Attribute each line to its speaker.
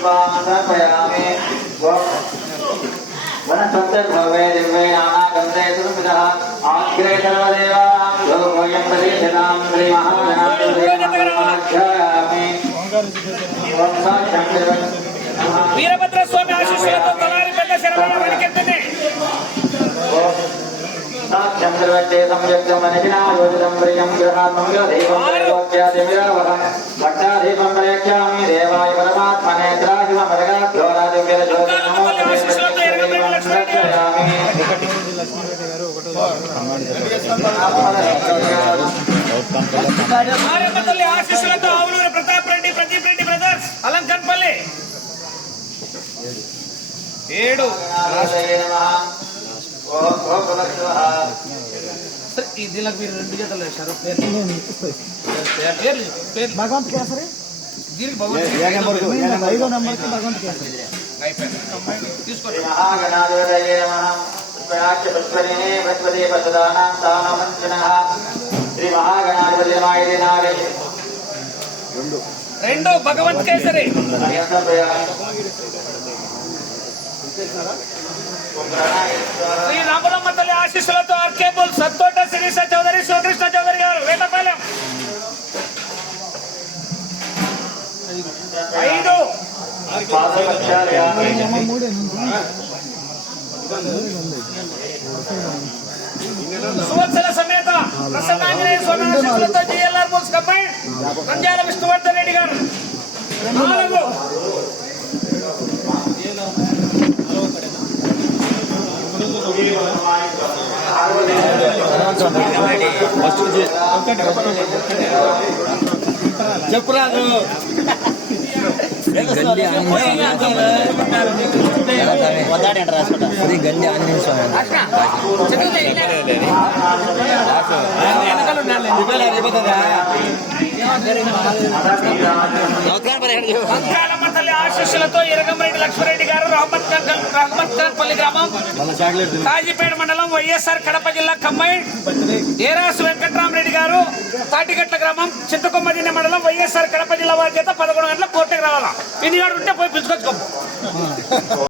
Speaker 1: पुष्पासर्पयामि वनस्पतिर्भवे दिव्ये नानागन्धे देव
Speaker 2: మారమ్మ తల్లి ఆశీస్సులతో ఆవులూరి ప్రతాప్ రెడ్డి ప్రదీప్ రెడ్డి బ్రదర్స్ అలంకన్పల్లి ఏడు సరే, ఈ దీనికి మీరు రెండు జతలు వేశారు పేర్లు పేర్లు పేర్లు
Speaker 3: భగవంత్ కేసరి
Speaker 2: దీనికి భగవంతుడు
Speaker 3: ఐదో నెంబర్ కి భగవంత్ కేసరి
Speaker 2: అయిపోయింది తీసుకోండి
Speaker 1: మహాగణాధిపతయే నమః పుష్పరిణే బృహస్పతి పశుదానాం తానమంత్రిణః శ్రీ మహాగణాధిపతి నమాయ నారే
Speaker 2: రెండు భగవంత్ కేసరి. శ్రీ రామలమ్మ తల్లి ఆశీస్సులతో ఆర్కేబుల్ సత్తోట శిరీష చౌదరి శివకృష్ణ చౌదరి గారు వేటపాలెం. ఐదు. సువత్సల సమేత ప్రసన్నాంజనేయ స్వామి ఆశీస్సులతో GLR bulls combine Nandyal Vishnuvardhan Reddy garu. నాలుగు.
Speaker 3: చెప్పురాదు.
Speaker 4: గండి ఆంజనేయ శ్రీ గండి ఆంజనేయ స్వామి
Speaker 2: అంకాలమ్మ తల్లి ఆశీస్సులతో ఇరగంరెడ్డి లక్ష్మరెడ్డి గారు రహమత్ ఖాన్ రహమత్ ఖాన్ పల్లి గ్రామం కాజీపేట మండలం వైఎస్ఆర్ కడప జిల్లా కమ్మాయి ఏరాసు వెంకట్రామరెడ్డి గారు తాటిగట్ల గ్రామం చింతకొమ్మదిన్న మండలం వైఎస్ఆర్ కడప జిల్లా వారి చేత పదకొండు గంటల కోర్టుకు రావాలా? ఇన్ని ఉంటే పోయి పిలుచుకొచ్చుకోము